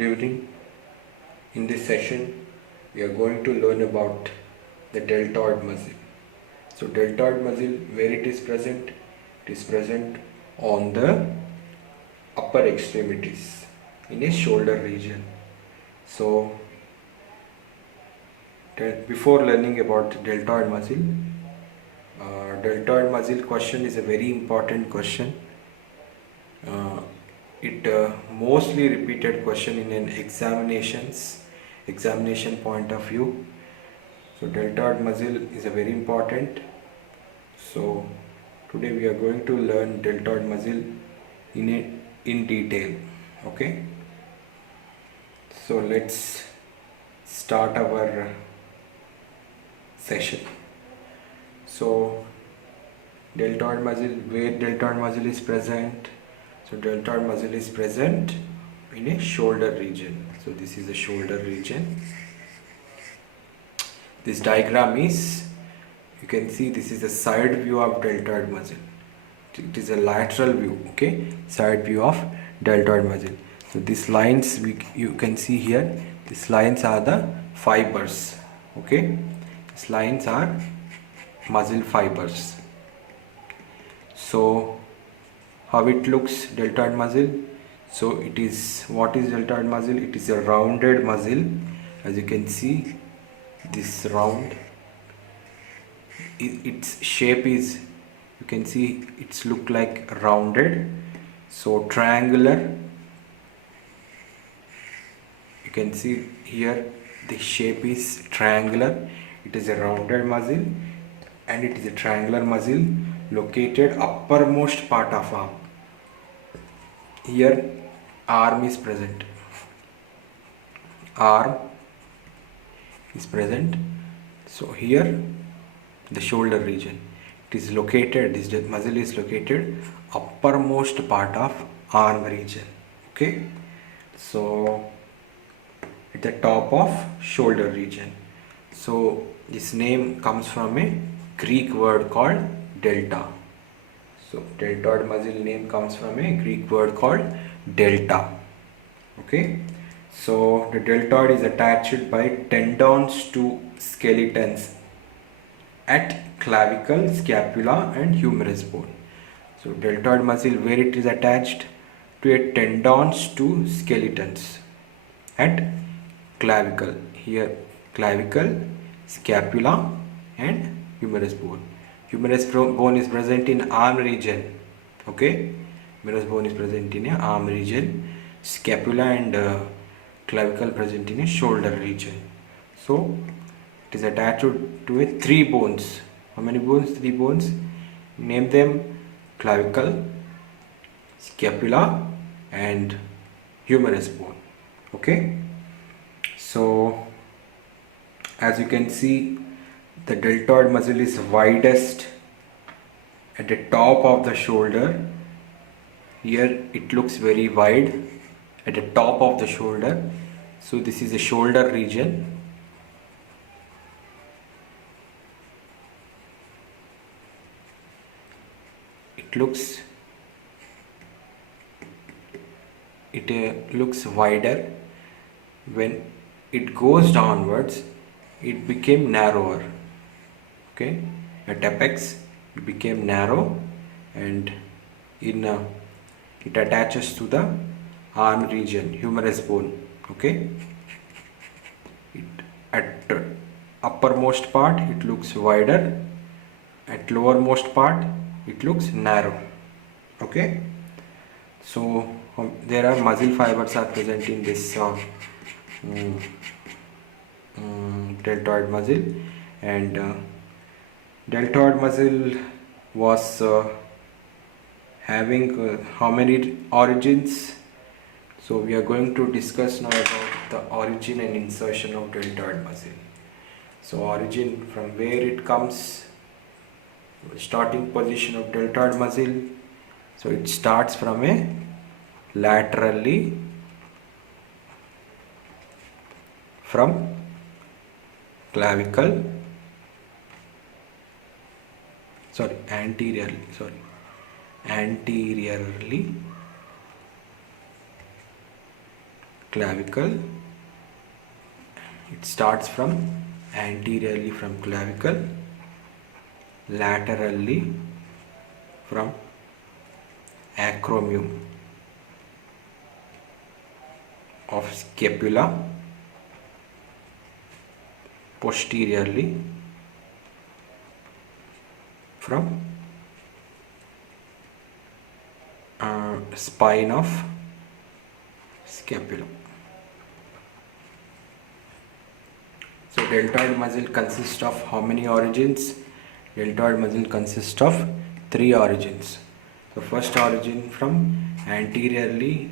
Good evening. In this session, we are going to learn about the deltoid muscle. So, deltoid muscle, where it is present? It is present on the upper extremities in a shoulder region. So, before learning about deltoid muscle question is a very important question. It mostly repeated question in an examination point of view. So deltoid muscle is a very important. So today we are going to learn deltoid muscle in detail. Okay. So let's start our session. So deltoid muscle, where deltoid muscle is present? So deltoid muscle is present in a shoulder region. So this is a shoulder region. This diagram is, you can see this is a side view of deltoid muscle. It is a lateral view, okay, side view of deltoid muscle. So these lines you can see here, these lines are the fibers, okay, these lines are muscle fibers. So how it looks, deltoid muscle? So it is, what is deltoid muscle? It is a rounded muscle. As you can see, this round, its shape is, you can see it's look like rounded, so triangular. You can see here the shape is triangular. It is a rounded muscle and it is a triangular muscle located uppermost part of arm. Here arm is present, arm is present. So here the shoulder region, it is located, this muscle is located uppermost part of arm region, okay. So at the top of shoulder region. So this name comes from a Greek word called delta. So deltoid muscle name comes from a Greek word called delta, okay. So the deltoid is attached by tendons to skeletons at clavicle, scapula and humerus bone. So deltoid muscle, where it is attached? To a tendons to skeletons at clavicle. Here clavicle, scapula and humerus bone. Humerus bone is present in arm region, okay. Humerus bone is present in a arm region. Scapula and clavicle present in a shoulder region. So it is attached to a 3 bones. How many bones? 3 bones. Name them: clavicle, scapula and humerus bone, okay. So as you can see, the deltoid muscle is widest at the top of the shoulder. Here it looks very wide at the top of the shoulder. So this is a shoulder region. It looks wider. When it goes downwards, it became narrower, okay. At apex it became narrow, and it attaches to the arm region, humerus bone, okay. At uppermost part it looks wider, at lowermost part it looks narrow, okay. So there are muscle fibers are present in this deltoid muscle, and deltoid muscle was having how many origins? So we are going to discuss now about the origin and insertion of deltoid muscle. So origin, from where it comes, starting position of deltoid muscle. So it starts from a laterally, from clavicle, anteriorly clavicle. It starts from anteriorly from clavicle, laterally from acromion of scapula, posteriorly from spine of scapula. So deltoid muscle consists of how many origins? Deltoid muscle consists of 3 origins. So first origin from anteriorly,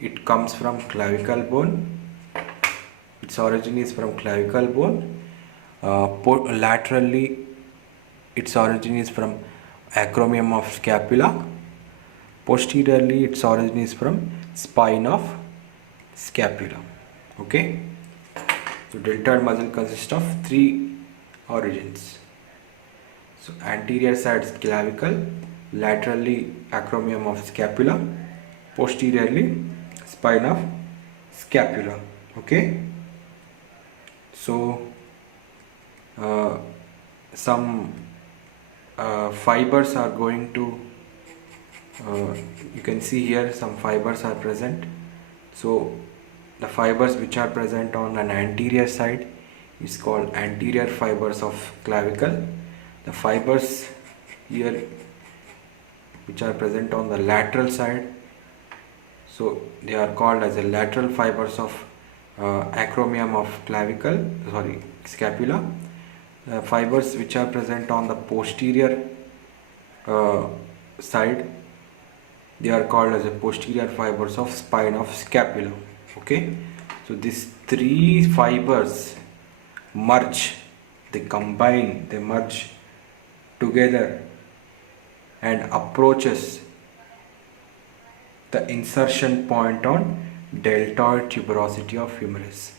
it comes from clavicle bone. Its origin is from clavicle bone. Laterally, its origin is from acromion of scapula. Posteriorly, its origin is from spine of scapula. Okay. So deltoid muscle consists of 3 origins. So anterior side is clavicle, laterally acromion of scapula, posteriorly spine of scapula. Okay. So some fibers are going to you can see here some fibers are present. So the fibers which are present on an anterior side is called anterior fibers of clavicle. The fibers here which are present on the lateral side, so they are called as the lateral fibers of acromion of scapula. Fibers which are present on the posterior side, they are called as the posterior fibers of spine of scapula. Okay, so these 3 fibers merge, they combine, they merge together and approaches the insertion point on deltoid tuberosity of humerus.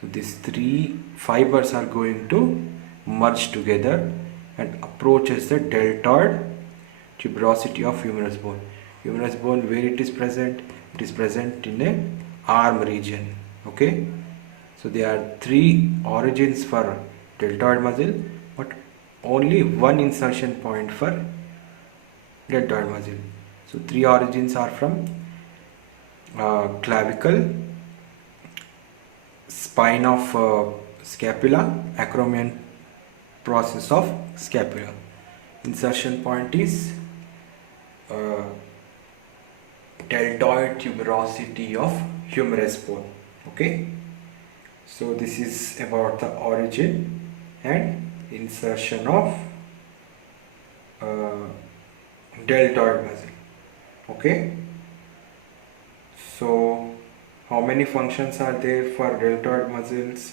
So these 3 fibers are going to merge together and approaches the deltoid tuberosity of humerus bone. Humerus bone, where it is present? It is present in a arm region. Okay, so there are 3 origins for deltoid muscle, but only one insertion point for deltoid muscle. So 3 origins are from clavicle, spine of scapula, acromion process of scapula. Insertion point is deltoid tuberosity of humerus bone. Okay, so this is about the origin and insertion of deltoid muscle. Okay, so how many functions are there for deltoid muscles?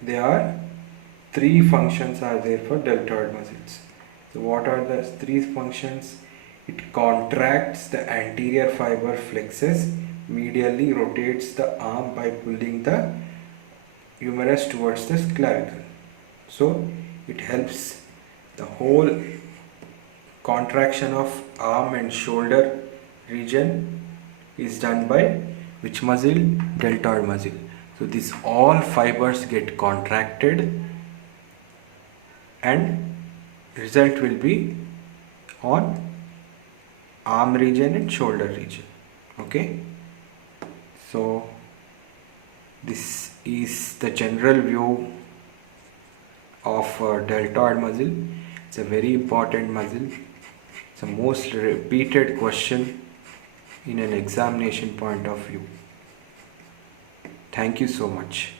There are 3 functions are there for deltoid muscles. So what are the 3 functions? It contracts the anterior fiber, flexes medially, rotates the arm by pulling the humerus towards the clavicle. So it helps the whole contraction of arm and shoulder region is done by which muscle? Deltoid muscle. So these all fibers get contracted and result will be on arm region and shoulder region. Okay, so this is the general view of deltoid muscle. It's a very important muscle. It's the most repeated question in an examination point of view. Thank you so much.